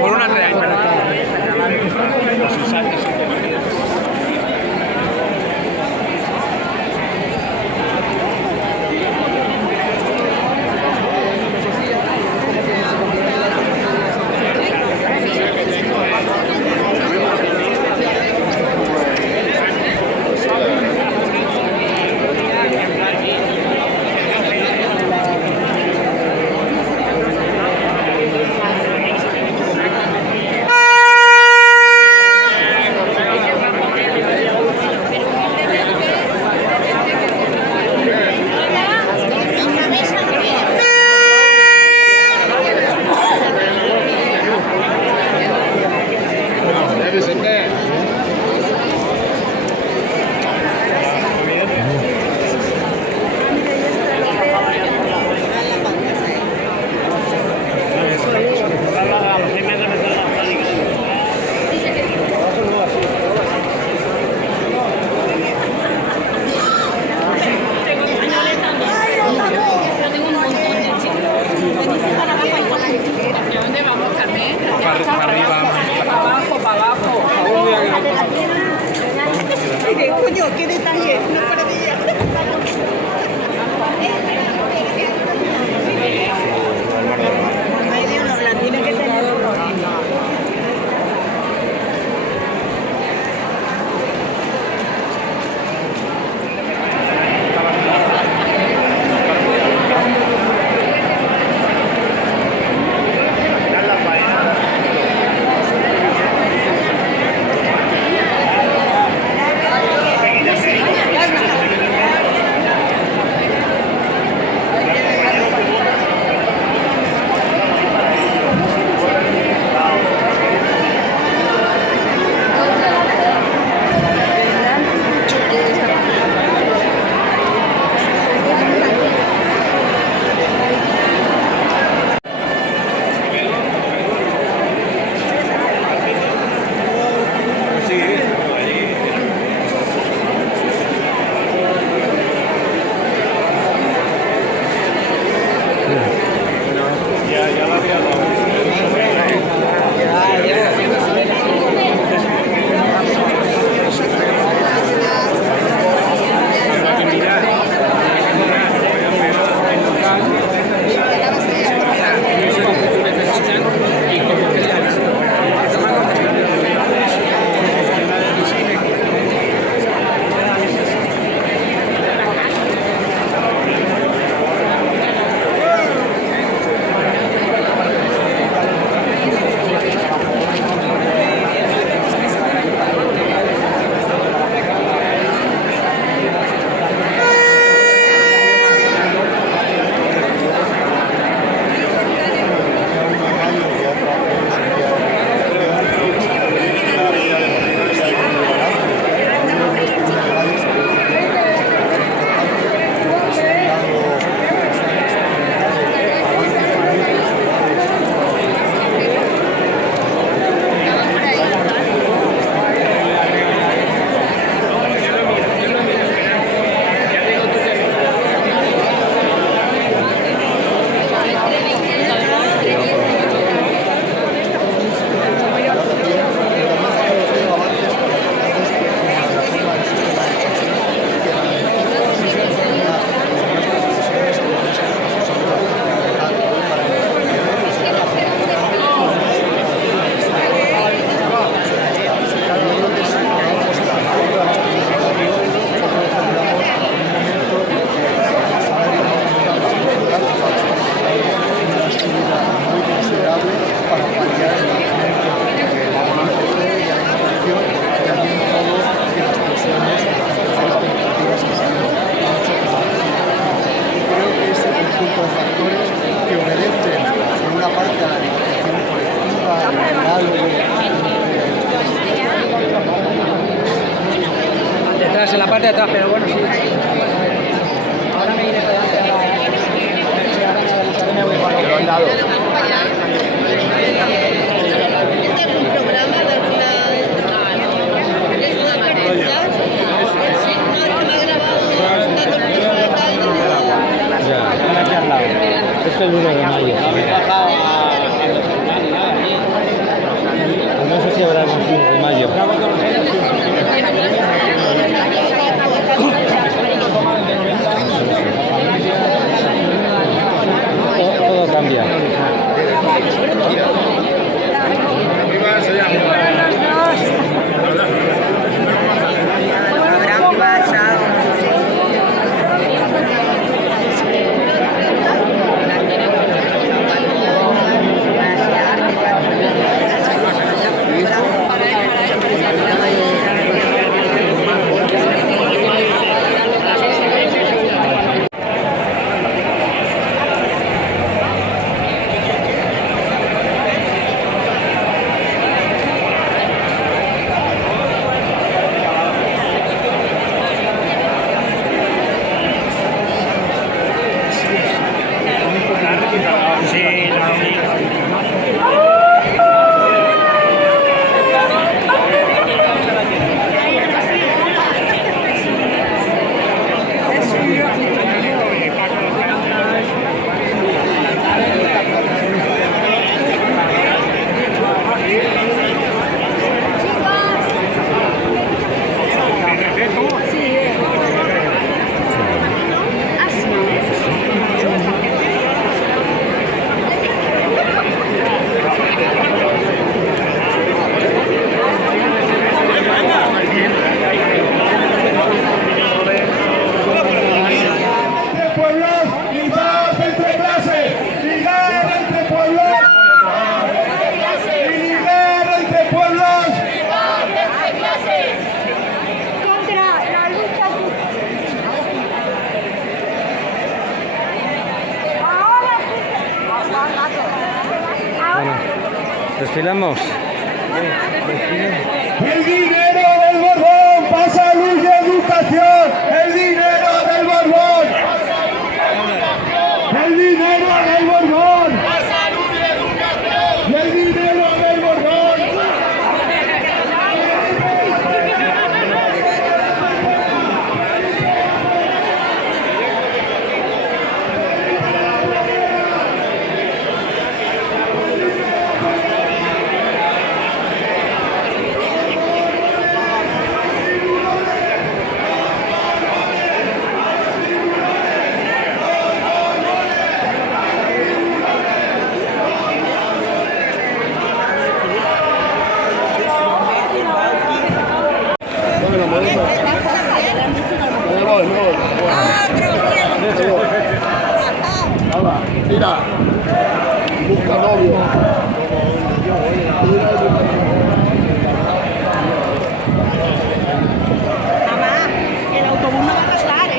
Por una real. parte de atrás, pero bueno, sí. Ahora me iré para adelante. Te lo han dado. Este es un programa de una... Es una maqueta. No, es que me ha grabado dando el curso de tal. Ya, aquí al lado. Esto es 1 de mayo. Pues no sé si habrá algún 1 de mayo. Todo cambia. Desfilamos. El dinero del Borbón pasa a luz de educación. El dinero del Borbón. El dinero del Borbón. Pasa a luz de educación. El dinero del Borbón. Mira, busca novio. Mamá, el autobús no va a pasar, ¿eh?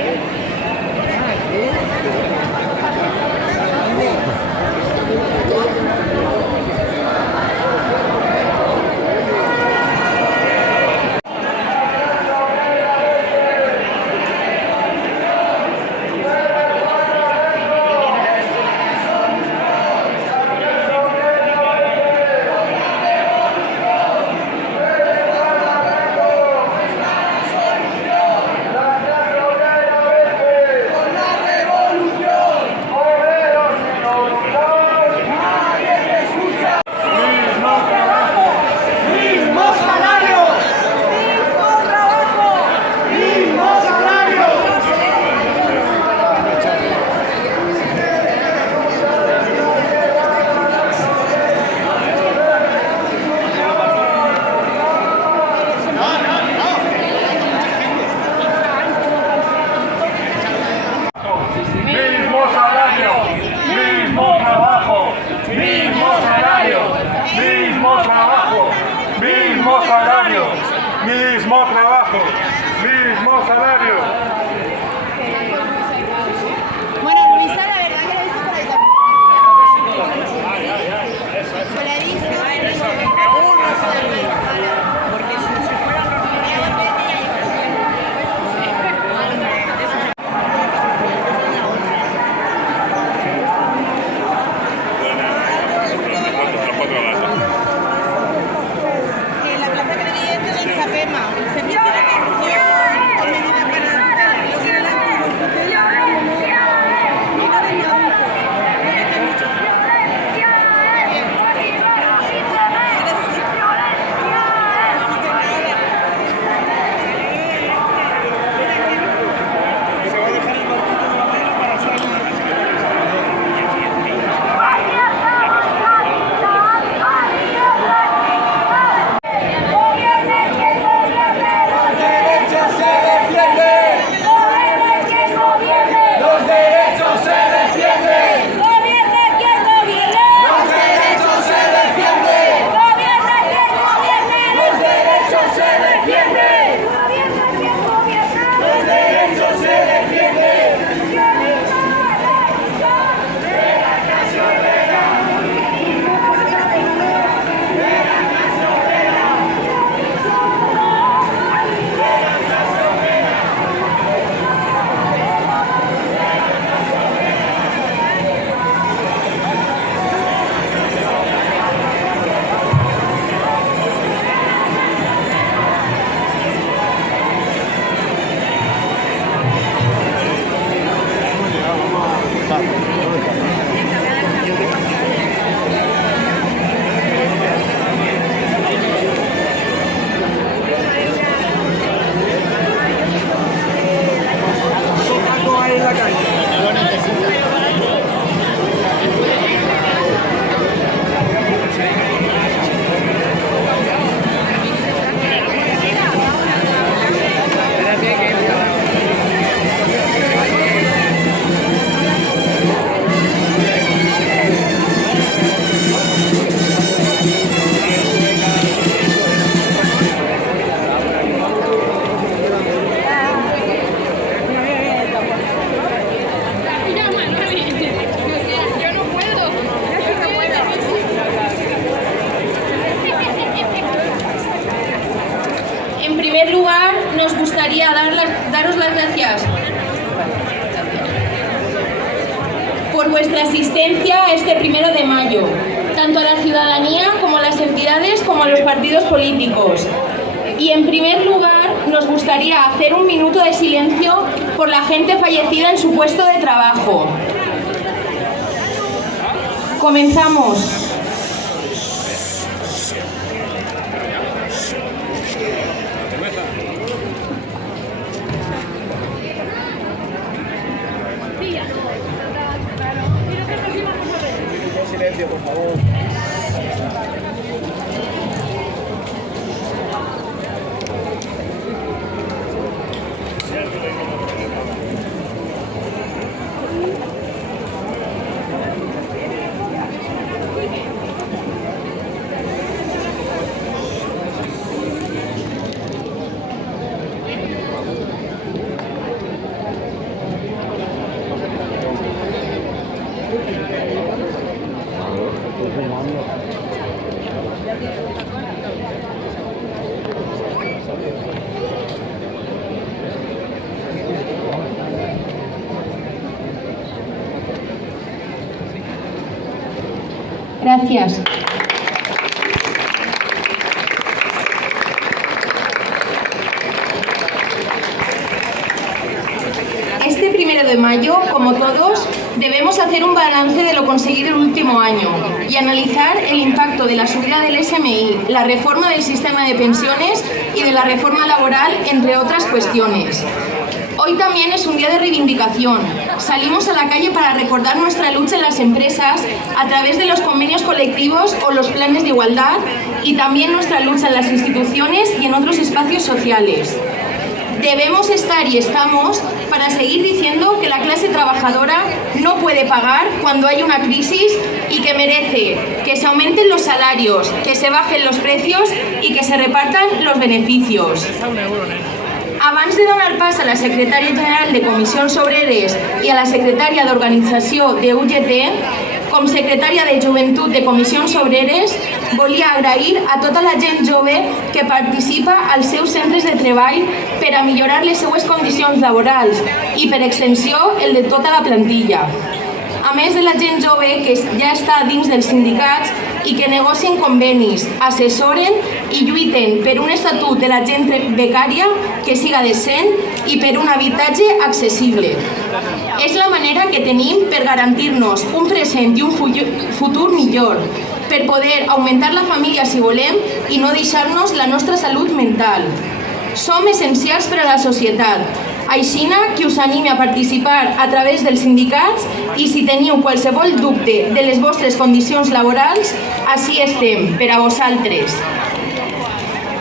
En primer lugar, nos gustaría daros las gracias por vuestra asistencia a este 1 de mayo, tanto a la ciudadanía como a las entidades como a los partidos políticos. Y en primer lugar, nos gustaría hacer un minuto de silencio por la gente fallecida en su puesto de trabajo. Comenzamos. Silencio, por favor. Gracias. Este 1 de mayo, como todos, debemos hacer un balance de lo conseguido el último año y analizar el impacto de la subida del SMI, la reforma del sistema de pensiones y de la reforma laboral, entre otras cuestiones. Hoy también es un día de reivindicación. Salimos a la calle para recordar nuestra lucha en las empresas a través de los convenios colectivos o los planes de igualdad y también nuestra lucha en las instituciones y en otros espacios sociales. Debemos estar y estamos para seguir diciendo que la clase trabajadora no puede pagar cuando hay una crisis y que merece que se aumenten los salarios, que se bajen los precios y que se repartan los beneficios. Abans de donar pas a la secretària general de Comissions Obreres i a la secretària d'Organització de UGT, com secretària de Joventut de Comissions Obreres, volia agrair a tota la gent jove que participa als seus centres de treball per a millorar les seues condicions laborals i, per extensió, el de tota la plantilla. A més de la gent jove que ja està dins dels sindicats i que negocien convenis, assessoren i lluiten per un estatut de la gent becària que siga decent i per un habitatge accessible. És la manera que tenim per garantir-nos un present i un futur millor, per poder augmentar la família si volem i no deixar-nos la nostra salut mental. Som essencials per a la societat. Aixina que us anime a participar a través dels sindicats i si teniu qualsevol dubte de les vostres condicions laborals, així estem, per a vosaltres.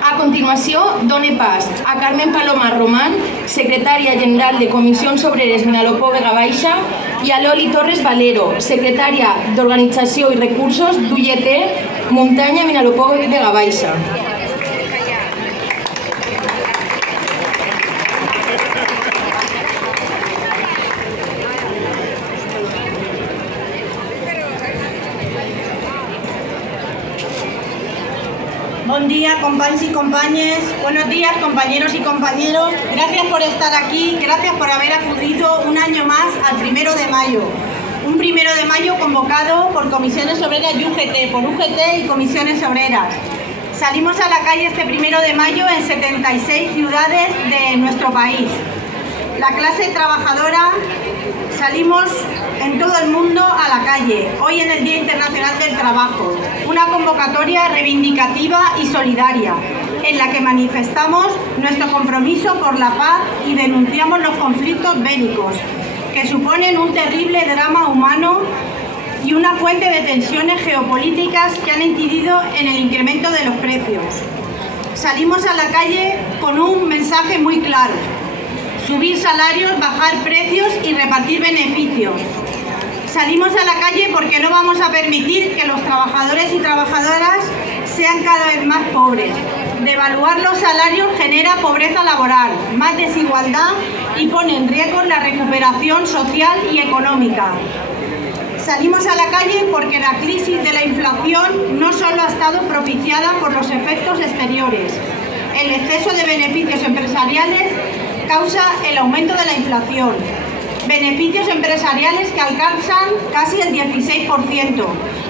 A continuació, done pas a Carmen Paloma Román, secretària general de Comissions Obreres Vinalopó Vega Baixa, i a Loli Torres Valero, secretària d'Organització i Recursos d'UGT Muntanya Vinalopó Vega Baixa. Buen día, compañeros y compañeras. Buenos días, compañeros y compañeros. Gracias por estar aquí, gracias por haber acudido un año más al 1 de mayo. Un 1 de mayo convocado por Comisiones Obreras y UGT, por UGT y Comisiones Obreras. Salimos a la calle este 1 de mayo en 76 ciudades de nuestro país. La clase trabajadora salimos en todo el mundo a la calle, hoy en el Día Internacional del Trabajo, una convocatoria reivindicativa y solidaria, en la que manifestamos nuestro compromiso por la paz y denunciamos los conflictos bélicos. que suponen un terrible drama humano y una fuente de tensiones geopolíticas que han incidido en el incremento de los precios. Salimos a la calle con un mensaje muy claro: subir salarios, bajar precios y repartir beneficios. Salimos a la calle porque no vamos a permitir que los trabajadores y trabajadoras sean cada vez más pobres. Devaluar los salarios genera pobreza laboral, más desigualdad y pone en riesgo la recuperación social y económica. Salimos a la calle porque la crisis de la inflación no solo ha estado propiciada por los efectos exteriores. El exceso de beneficios empresariales causa el aumento de la inflación. Beneficios empresariales que alcanzan casi el 16%,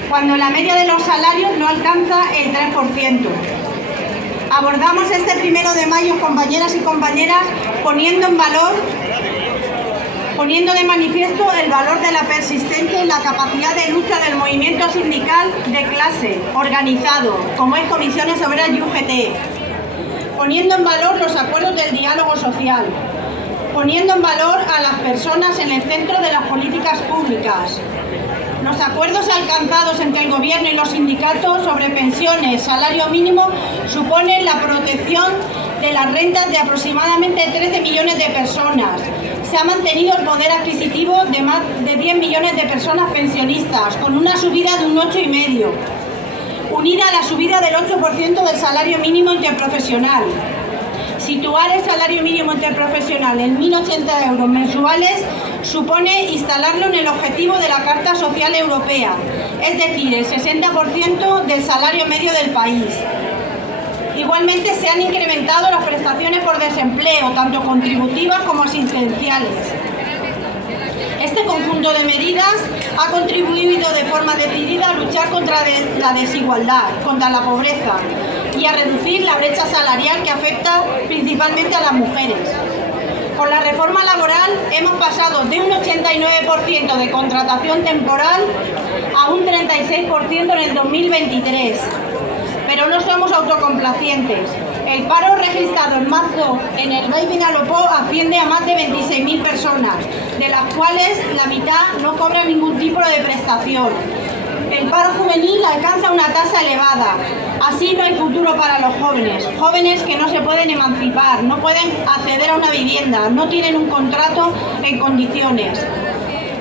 cuando la media de los salarios no alcanza el 3%. Abordamos este 1 de mayo, compañeras y compañeras, poniendo de manifiesto el valor de la persistencia y la capacidad de lucha del movimiento sindical de clase organizado, como es Comisiones Obreras y UGT, poniendo en valor los acuerdos del diálogo social, poniendo en valor a las personas en el centro de las políticas públicas. Los acuerdos alcanzados entre el Gobierno y los sindicatos sobre pensiones, salario mínimo, suponen la protección de las rentas de aproximadamente 13 millones de personas. Se ha mantenido el poder adquisitivo de más de 10 millones de personas pensionistas, con una subida de un 8,5%, unida a la subida del 8% del salario mínimo interprofesional. Situar el salario mínimo interprofesional en 1.080 euros mensuales supone instalarlo en el objetivo de la Carta Social Europea, es decir, el 60% del salario medio del país. Igualmente se han incrementado las prestaciones por desempleo, tanto contributivas como asistenciales. Este conjunto de medidas ha contribuido de forma decidida a luchar contra la desigualdad, contra la pobreza y a reducir la brecha salarial que afecta principalmente a las mujeres. Con la reforma laboral hemos pasado de un 89% de contratación temporal a un 36% en el 2023. Pero no somos autocomplacientes. El paro registrado en marzo en el Baix Vinalopó asciende a más de 26.000 personas, de las cuales la mitad no cobra ningún tipo de prestación. El paro juvenil alcanza una tasa elevada. Así no hay futuro para los jóvenes, jóvenes que no se pueden emancipar, no pueden acceder a una vivienda, no tienen un contrato en condiciones.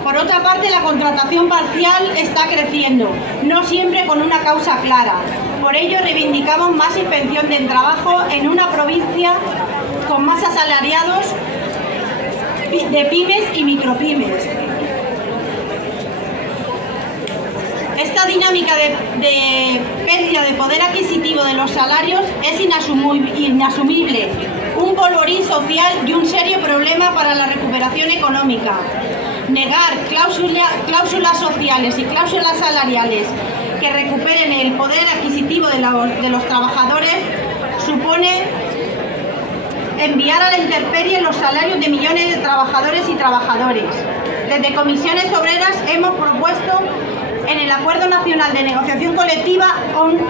Por otra parte, la contratación parcial está creciendo, no siempre con una causa clara. Por ello, reivindicamos más inspección del trabajo en una provincia con más asalariados de pymes y micropymes. Esta dinámica de pérdida de poder adquisitivo de los salarios es inasumible, un polvorín social y un serio problema para la recuperación económica. Negar cláusulas sociales y cláusulas salariales que recuperen el poder adquisitivo de los trabajadores supone enviar a la intemperie los salarios de millones de trabajadores y trabajadoras. Desde Comisiones Obreras hemos propuesto en el Acuerdo Nacional de Negociación Colectiva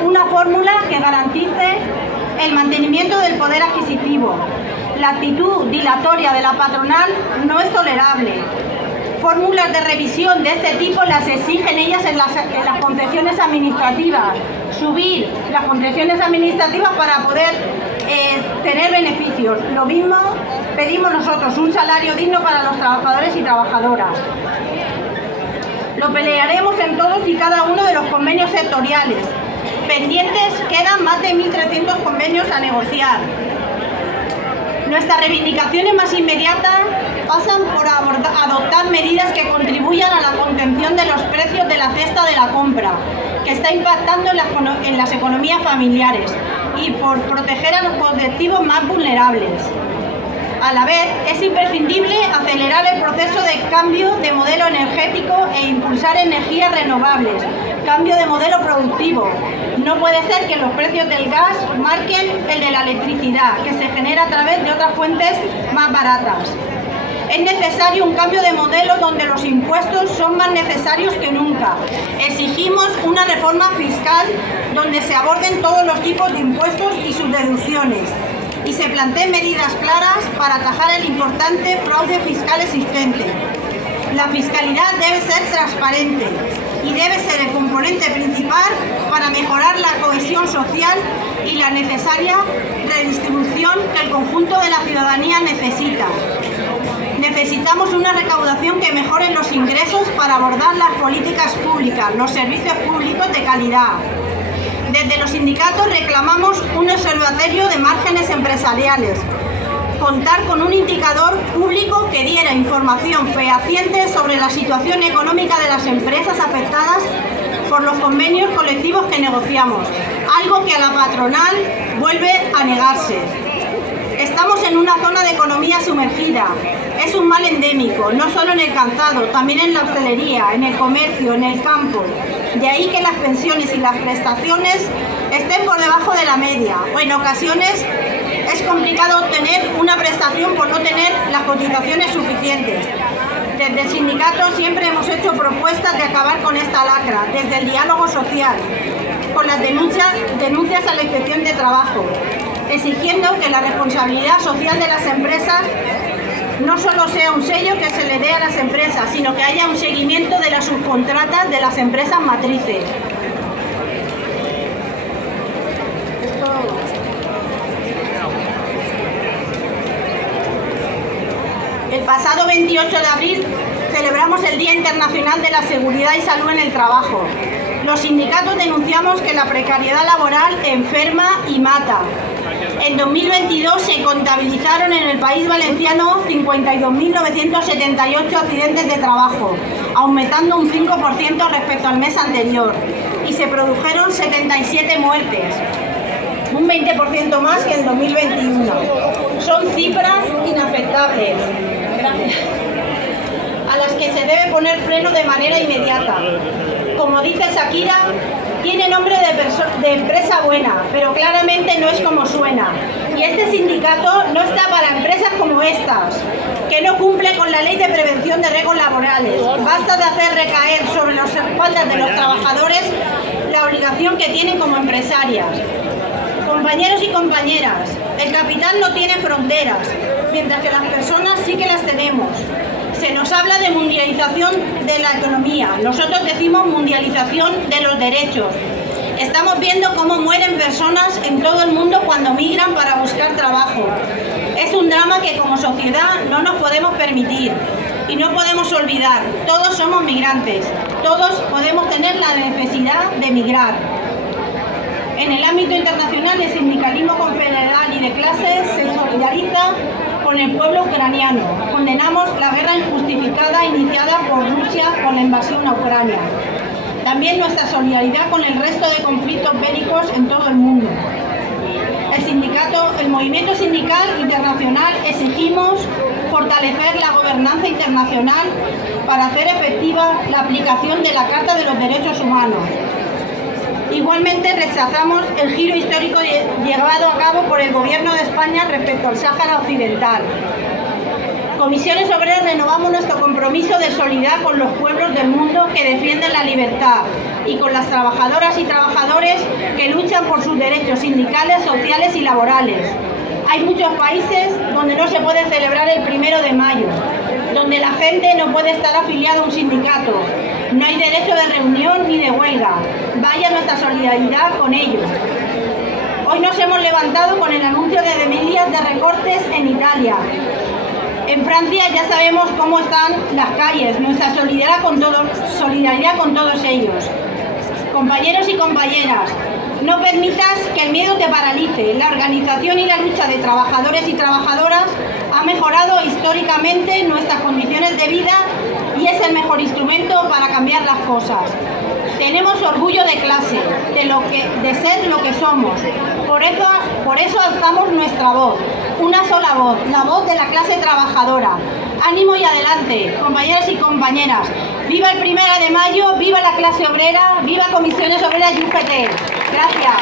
una fórmula que garantice el mantenimiento del poder adquisitivo. La actitud dilatoria de la patronal no es tolerable. Fórmulas de revisión de este tipo las exigen ellas en las concesiones administrativas. Subir las concesiones administrativas para poder tener beneficios. Lo mismo pedimos nosotros, un salario digno para los trabajadores y trabajadoras. Lo pelearemos en todos y cada uno de los convenios sectoriales. Pendientes quedan más de 1.300 convenios a negociar. Nuestras reivindicaciones más inmediatas pasan por adoptar medidas que contribuyan a la contención de los precios de la cesta de la compra, que está impactando en las economías familiares, y por proteger a los colectivos más vulnerables. A la vez, es imprescindible acelerar el proceso de cambio de modelo energético e impulsar energías renovables, cambio de modelo productivo. No puede ser que los precios del gas marquen el de la electricidad, que se genera a través de otras fuentes más baratas. Es necesario un cambio de modelo donde los impuestos son más necesarios que nunca. Exigimos una reforma fiscal donde se aborden todos los tipos de impuestos y sus deducciones y se planteen medidas claras para atajar el importante fraude fiscal existente. La fiscalidad debe ser transparente y debe ser el componente principal para mejorar la cohesión social y la necesaria redistribución que el conjunto de la ciudadanía necesita. Necesitamos una recaudación que mejore los ingresos para abordar las políticas públicas, los servicios públicos de calidad. Desde los sindicatos reclamamos un observatorio de márgenes empresariales, contar con un indicador público que diera información fehaciente sobre la situación económica de las empresas afectadas por los convenios colectivos que negociamos, algo que a la patronal vuelve a negarse. Estamos en una zona de economía sumergida. Es un mal endémico, no solo en el calzado, también en la hostelería, en el comercio, en el campo. De ahí que las pensiones y las prestaciones estén por debajo de la media, o en ocasiones es complicado obtener una prestación por no tener las cotizaciones suficientes. Desde el sindicato siempre hemos hecho propuestas de acabar con esta lacra, desde el diálogo social, con las denuncias a la Inspección de Trabajo, exigiendo que la responsabilidad social de las empresas no solo sea un sello que se le dé a las empresas, sino que haya un seguimiento de las subcontratas de las empresas matrices. El pasado 28 de abril celebramos el Día Internacional de la Seguridad y Salud en el Trabajo. Los sindicatos denunciamos que la precariedad laboral enferma y mata. En 2022 se contabilizaron en el País Valenciano 52.978 accidentes de trabajo, aumentando un 5% respecto al mes anterior, y se produjeron 77 muertes, un 20% más que en 2021. Son cifras inaceptables, a las que se debe poner freno de manera inmediata. Como dice Shakira, tiene nombre de empresa buena, pero claramente no es como suena. Y este sindicato no está para empresas como estas, que no cumple con la ley de prevención de riesgos laborales. Basta de hacer recaer sobre las espaldas de los trabajadores la obligación que tienen como empresarias. Compañeros y compañeras, el capital no tiene fronteras, mientras que las personas sí que las tenemos. Se nos habla de mundialización de la economía, nosotros decimos mundialización de los derechos. Estamos viendo cómo mueren personas en todo el mundo cuando migran para buscar trabajo. Es un drama que como sociedad no nos podemos permitir y no podemos olvidar. Todos somos migrantes, todos podemos tener la necesidad de migrar. En el ámbito internacional, el sindicalismo confederal y de clases se solidariza con el pueblo ucraniano. Condenamos la guerra injustificada iniciada por Rusia con la invasión a Ucrania. También nuestra solidaridad con el resto de conflictos bélicos en todo el mundo. El movimiento sindical internacional exigimos fortalecer la gobernanza internacional para hacer efectiva la aplicación de la Carta de los Derechos Humanos. Igualmente rechazamos el giro histórico llevado a cabo por el Gobierno de España respecto al Sáhara Occidental. Comisiones Obreras renovamos nuestro compromiso de solidaridad con los pueblos del mundo que defienden la libertad y con las trabajadoras y trabajadores que luchan por sus derechos sindicales, sociales y laborales. Hay muchos países donde no se puede celebrar el 1 de mayo, donde la gente no puede estar afiliada a un sindicato. No hay derecho de reunión ni de huelga. Vaya nuestra solidaridad con ellos. Hoy nos hemos levantado con el anuncio de medidas de recortes en Italia. En Francia ya sabemos cómo están las calles. Nuestra solidaridad con todos ellos. Compañeros y compañeras, no permitas que el miedo te paralice. La organización y la lucha de trabajadores y trabajadoras ha mejorado históricamente nuestras condiciones de vida y es el mejor instrumento para cambiar las cosas. Tenemos orgullo de clase, de ser lo que somos. Por eso alzamos nuestra voz, una sola voz, la voz de la clase trabajadora. Ánimo y adelante, compañeros y compañeras. Viva el 1 de mayo, viva la clase obrera, viva Comisiones Obreras y UGT. Gracias.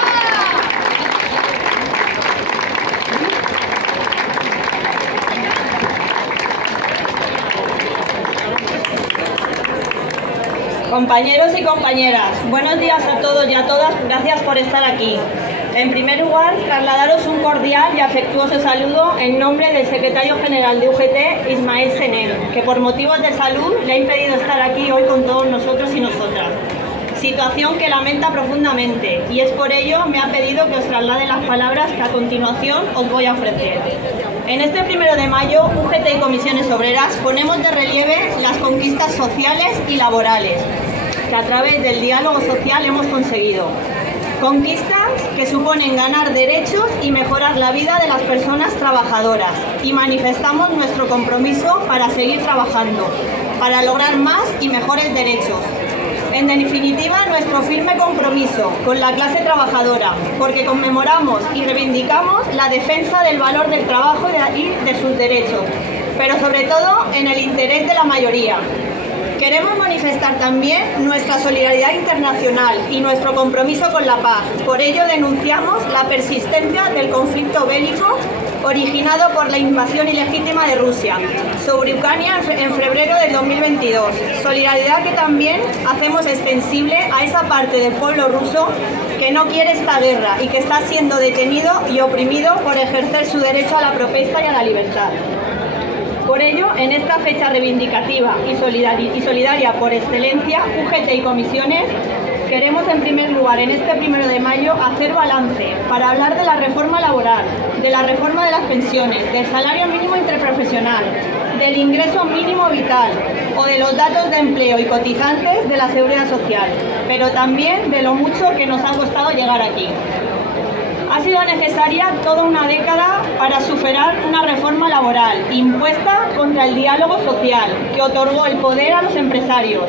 Compañeros y compañeras, buenos días a todos y a todas, gracias por estar aquí. En primer lugar, trasladaros un cordial y afectuoso saludo en nombre del secretario general de UGT, Ismael Senel, que por motivos de salud le ha impedido estar aquí hoy con todos nosotros y nosotras. Situación que lamenta profundamente, y es por ello me ha pedido que os traslade las palabras que a continuación os voy a ofrecer. En este 1 de mayo, UGT y Comisiones Obreras ponemos de relieve las conquistas sociales y laborales que a través del diálogo social hemos conseguido. Conquistas que suponen ganar derechos y mejorar la vida de las personas trabajadoras, y manifestamos nuestro compromiso para seguir trabajando, para lograr más y mejores derechos. En definitiva, nuestro firme compromiso con la clase trabajadora, porque conmemoramos y reivindicamos la defensa del valor del trabajo y de sus derechos, pero sobre todo en el interés de la mayoría. Queremos manifestar también nuestra solidaridad internacional y nuestro compromiso con la paz. Por ello denunciamos la persistencia del conflicto bélico originado por la invasión ilegítima de Rusia sobre Ucrania en febrero del 2022. Solidaridad que también hacemos extensible a esa parte del pueblo ruso que no quiere esta guerra y que está siendo detenido y oprimido por ejercer su derecho a la protesta y a la libertad. Por ello, en esta fecha reivindicativa y solidaria por excelencia, UGT y Comisiones, queremos en primer lugar, en este 1 de mayo, hacer balance para hablar de la reforma laboral, de la reforma de las pensiones, del salario mínimo interprofesional, del ingreso mínimo vital o de los datos de empleo y cotizantes de la Seguridad Social, pero también de lo mucho que nos ha costado llegar aquí. Ha sido necesaria toda una década para superar una reforma laboral impuesta contra el diálogo social, que otorgó el poder a los empresarios,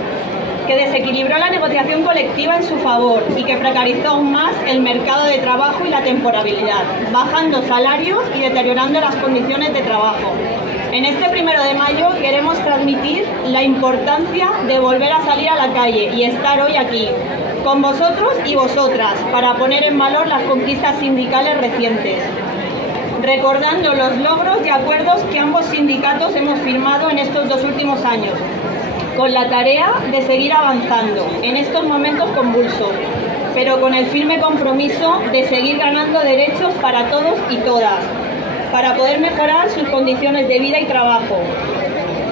que desequilibró la negociación colectiva en su favor y que precarizó aún más el mercado de trabajo y la temporalidad, bajando salarios y deteriorando las condiciones de trabajo. En este 1 de mayo queremos transmitir la importancia de volver a salir a la calle y estar hoy aquí, con vosotros y vosotras, para poner en valor las conquistas sindicales recientes, recordando los logros y acuerdos que ambos sindicatos hemos firmado en estos 2 últimos años, con la tarea de seguir avanzando en estos momentos convulsos, pero con el firme compromiso de seguir ganando derechos para todos y todas, para poder mejorar sus condiciones de vida y trabajo.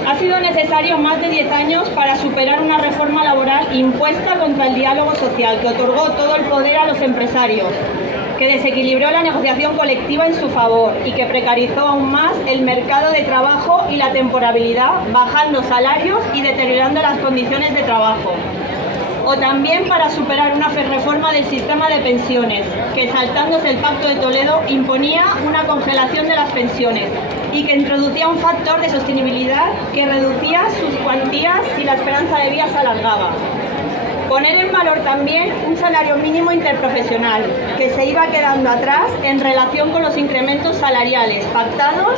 Ha sido necesario más de 10 años para superar una reforma laboral impuesta contra el diálogo social, que otorgó todo el poder a los empresarios, que desequilibró la negociación colectiva en su favor y que precarizó aún más el mercado de trabajo y la temporalidad, bajando salarios y deteriorando las condiciones de trabajo. O también para superar una reforma del sistema de pensiones, que saltándose el Pacto de Toledo imponía una congelación de las pensiones y que introducía un factor de sostenibilidad que reducía sus cuantías si la esperanza de vida se alargaba. Poner en valor también un salario mínimo interprofesional, que se iba quedando atrás en relación con los incrementos salariales pactados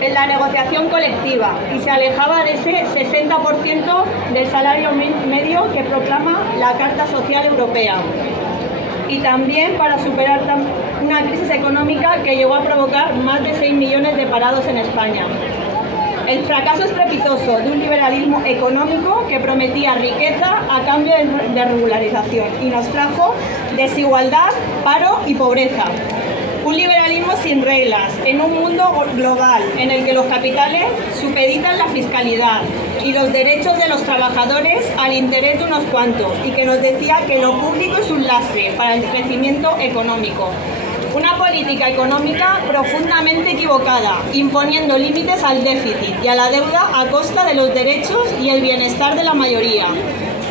en la negociación colectiva y se alejaba de ese 60% del salario medio que proclama la Carta Social Europea. Y también para superar una crisis económica que llegó a provocar más de 6 millones de parados en España. El fracaso estrepitoso de un liberalismo económico que prometía riqueza a cambio de regularización y nos trajo desigualdad, paro y pobreza. Un liberalismo sin reglas, en un mundo global en el que los capitales supeditan la fiscalidad y los derechos de los trabajadores al interés de unos cuantos, y que nos decía que lo público es un lastre para el crecimiento económico. Una política económica profundamente equivocada, imponiendo límites al déficit y a la deuda a costa de los derechos y el bienestar de la mayoría.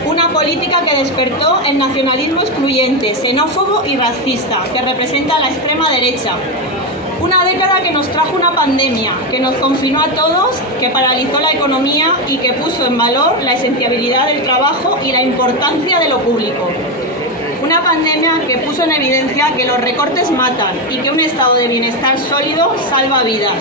Una política que despertó el nacionalismo excluyente, xenófobo y racista, que representa a la extrema derecha. Una década que nos trajo una pandemia, que nos confinó a todos, que paralizó la economía y que puso en valor la esencialidad del trabajo y la importancia de lo público. Una pandemia que puso en evidencia que los recortes matan y que un estado de bienestar sólido salva vidas,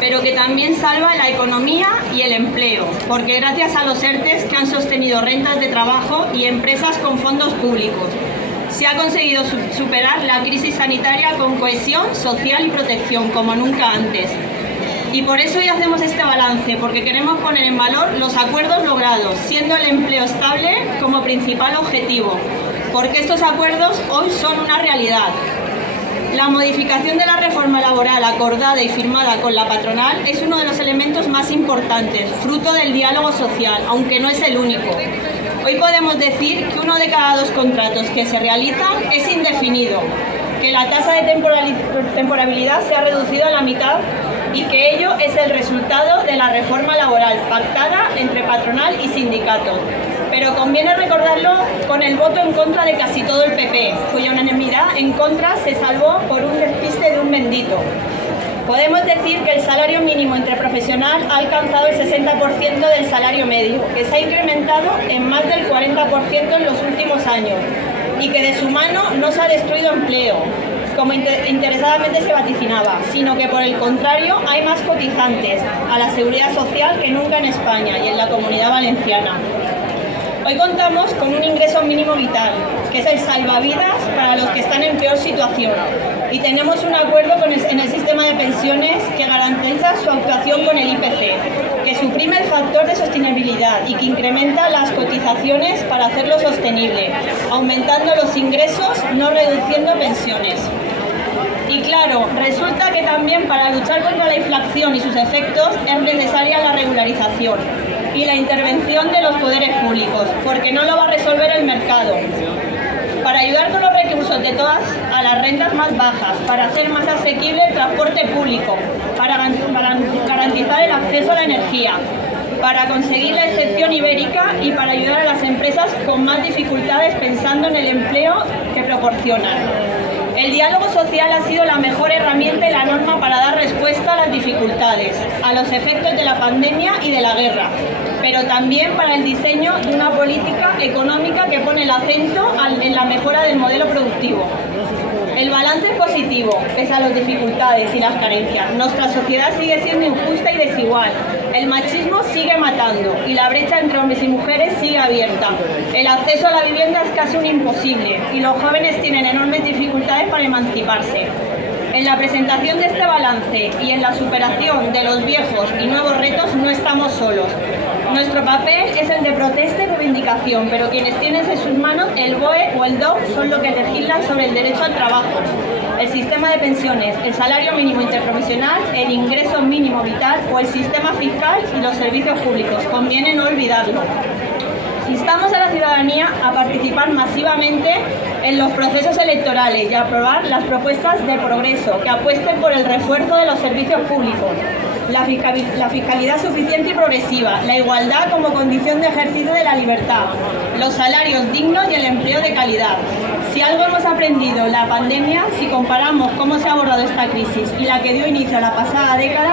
pero que también salva la economía y el empleo, porque gracias a los ERTEs que han sostenido rentas de trabajo y empresas con fondos públicos, se ha conseguido superar la crisis sanitaria con cohesión social y protección como nunca antes. Y por eso hoy hacemos este balance, porque queremos poner en valor los acuerdos logrados, siendo el empleo estable como principal objetivo, porque estos acuerdos hoy son una realidad La modificación de la reforma laboral acordada y firmada con la patronal es uno de los elementos más importantes, fruto del diálogo social, aunque no es el único. Hoy podemos decir que uno de cada 2 contratos que se realizan es indefinido, que la tasa de temporalidad se ha reducido a la mitad y que ello es el resultado de la reforma laboral pactada entre patronal y sindicatos. Pero conviene recordarlo con el voto en contra de casi todo el PP, cuya unanimidad en contra se salvó por un despiste de un bendito. Podemos decir que el salario mínimo interprofesional ha alcanzado el 60% del salario medio, que se ha incrementado en más del 40% en los últimos años, y que de su mano no se ha destruido empleo, como interesadamente se vaticinaba, sino que por el contrario hay más cotizantes a la seguridad social que nunca en España y en la Comunidad Valenciana. Hoy contamos con un ingreso mínimo vital, que es el salvavidas para los que están en peor situación, y tenemos un acuerdo en el sistema de pensiones que garantiza su actuación con el IPC, que suprime el factor de sostenibilidad y que incrementa las cotizaciones para hacerlo sostenible, aumentando los ingresos, no reduciendo pensiones. Y claro, resulta que también para luchar contra la inflación y sus efectos es necesaria la regularización y la intervención de los poderes públicos, porque no lo va a resolver el mercado. Para ayudar con los recursos de todas a las rentas más bajas, para hacer más asequible el transporte público, para garantizar el acceso a la energía, para conseguir la excepción ibérica y para ayudar a las empresas con más dificultades pensando en el empleo que proporcionan. El diálogo social ha sido la mejor herramienta y la norma para dar respuesta a las dificultades, a los efectos de la pandemia y de la guerra, pero también para el diseño de una política económica que pone el acento en la mejora del modelo productivo. El balance es positivo, pese a las dificultades y las carencias. Nuestra sociedad sigue siendo injusta y desigual. El machismo sigue matando y la brecha entre hombres y mujeres sigue abierta. El acceso a la vivienda es casi un imposible y los jóvenes tienen enormes dificultades para emanciparse. En la presentación de este balance y en la superación de los viejos y nuevos retos no estamos solos. Nuestro papel es el de protesta y reivindicación, pero quienes tienen en sus manos el BOE o el DOP son los que legislan sobre el derecho al trabajo, el sistema de pensiones, el salario mínimo interprofesional, el ingreso mínimo vital o el sistema fiscal y los servicios públicos. Conviene no olvidarlo. Instamos a la ciudadanía a participar masivamente en los procesos electorales y a aprobar las propuestas de progreso que apuesten por el refuerzo de los servicios públicos, la fiscalidad suficiente y progresiva, la igualdad como condición de ejercicio de la libertad, los salarios dignos y el empleo de calidad. Si algo hemos aprendido en la pandemia, si comparamos cómo se ha abordado esta crisis y la que dio inicio a la pasada década,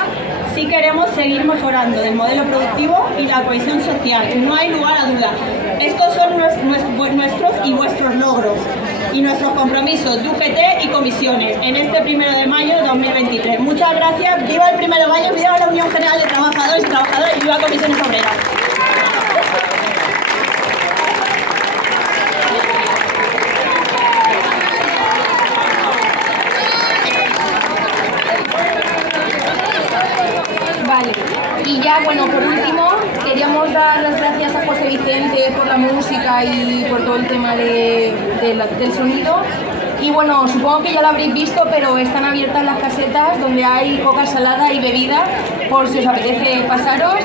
sí queremos seguir mejorando el modelo productivo y la cohesión social. No hay lugar a duda. Estos son nuestros y vuestros logros y nuestros compromisos de UGT y comisiones en este 1 de mayo de 2023. Muchas gracias. ¡Viva el 1 de mayo! ¡Viva la Unión General de Trabajadores y Trabajadoras! ¡Y viva Comisiones Obreras! Vale, y ya bueno, por último, queríamos dar las gracias a José Vicente por la música y por todo el tema del sonido. Y bueno, supongo que ya lo habréis visto, pero están abiertas las casetas donde hay coca salada y bebida, por si os apetece pasaros.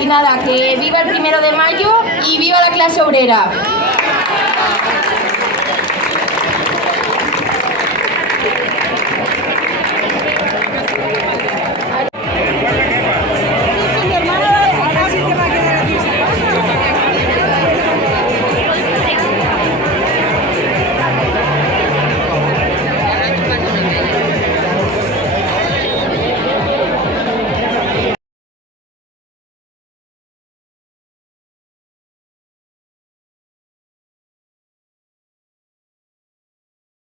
Y nada, que viva el 1 de mayo y viva la clase obrera.